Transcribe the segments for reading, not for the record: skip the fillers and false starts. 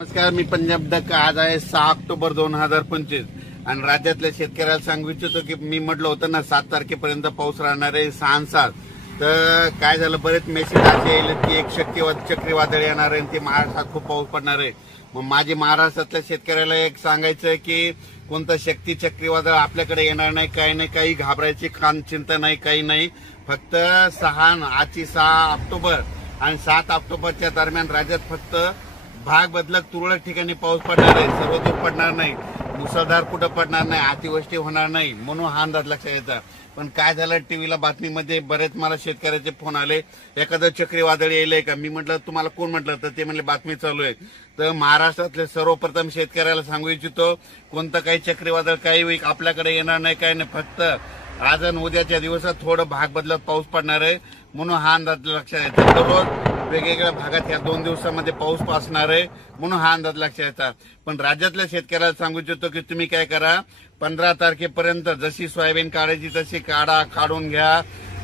नमस्कार, मी पंजाब डक. आज आहे 6 ऑक्टोबर 2025 आणि राज्यातल्या शेतकऱ्याला सांगू इच्छितो की मी म्हटलं होतं ना 7 तारखेपर्यंत पाऊस राहणार आहे 6 आणि 7. तर काय झालं, बरेच मेसेज असे येईल की एक चक्रीवादळ येणार आहे आणि ते महाराष्ट्रात खूप पाऊस पडणार आहे. मग माझे महाराष्ट्रातल्या शेतकऱ्याला एक सांगायचं की कोणतं शक्ती चक्रीवादळ आपल्याकडे येणार नाही, काही नाही, काही घाबरायची चिंता नाही, काही नाही. फक्त आजची 6 ऑक्टोबर आणि 7 ऑक्टोबरच्या दरम्यान राज्यात फक्त भाग बदलत तुरळक ठिकाणी पाऊस पडणार आहे. सर्वदूर पडणार नाही, मुसळधार कुठं पडणार नाही, अतिवृष्टी होणार नाही, म्हणून हा अंदाज लक्षात यायचा. पण काय झालं, टीव्हीला बातमीमध्ये बरेच मला शेतकऱ्याचे फोन आले, एखादं चक्रीवादळ येईल का. मी म्हटलं तुम्हाला कोण म्हटलं, तर ते म्हणले बातमी चालू आहे. तर महाराष्ट्रातले सर्वप्रथम शेतकऱ्याला सांगू इच्छितो, कोणतं काही चक्रीवादळ काही आपल्याकडे येणार नाही, काही नाही. फक्त आज आणि उद्याच्या दिवसात थोडं भाग बदलत पाऊस पडणार आहे, म्हणून हा अंदाज लक्षात यायचा. दररोज वेगवेगळ्या भागात या 2 दिवसामध्ये पाऊस असणार आहे, म्हणून हा अंदाज लक्षात यायचा. पण राज्यातल्या शेतकऱ्याला सांगू इच्छितो की तुम्ही काय करा, 15 तारखेपर्यंत जशी सोयाबीन काढायची तशी काढून घ्या,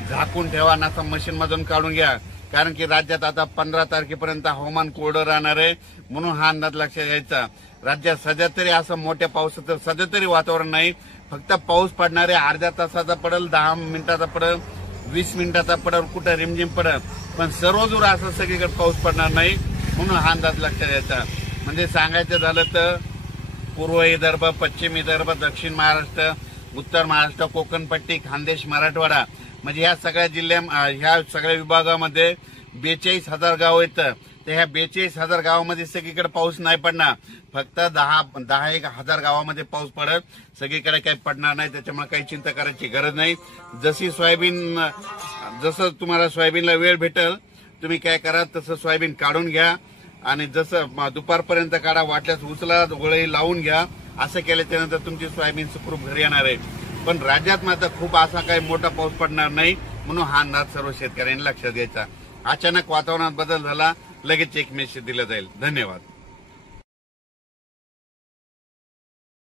झाकून ठेवा, नसा मशीन मधून काढून घ्या. कारण की राज्यात आता 15 तारखेपर्यंत हवामान कोरडं राहणार आहे, म्हणून हा अंदाज लक्षात यायचा. राज्यात सध्या तरी असं मोठ्या पावसाचं सध्या तरी वातावरण नाही. फक्त पाऊस पडणारे अर्ध्या तासाचा पडेल, 10 मिनिटाचा पडेल, 20 मिनिटाचा पडेल, कुठं रिमझिम पडेल, पण सर्वदूर असं सगळीकडे पाऊस पडणार नाही, म्हणून हा अंदाज लक्षात यायचा. म्हणजे सांगायचं झालं तर पूर्व विदर्भ, पश्चिम विदर्भ, दक्षिण महाराष्ट्र, उत्तर महाराष्ट्र, कोकणपट्टी, खानदेश, मराठवाडा, म्हणजे ह्या सगळ्या ह्या सगळ्या विभागामध्ये 42,000 गाव येतं. तर ह्या 42,000 गावामध्ये सगळीकडे पाऊस नाही पडणार. फक्त 10,000 गावामध्ये पाऊस पडत, सगळीकडे काही पडणार नाही. त्याच्यामुळे काही चिंता करायची गरज नाही. जसं तुम्हाला सोयाबीनला वेळ भेटेल तुम्ही काय करा, तसं सोयाबीन काढून घ्या आणि जसं दुपारपर्यंत काढा, वाटल्यास उचला, गोळी लावून घ्या. असं केल्याच्या नंतर तुमची सोयाबीन सुखरूप घरी येणार आहे. पण राज्यात मात्र खूप असा काही मोठा पाऊस पडणार नाही, म्हणून हा अंदाज सर्व शेतकऱ्यांनी लक्षात घ्यायचा. अचानक वातावरणात बदल झाला, लगेच एक मेसेज दिला जाईल. धन्यवाद.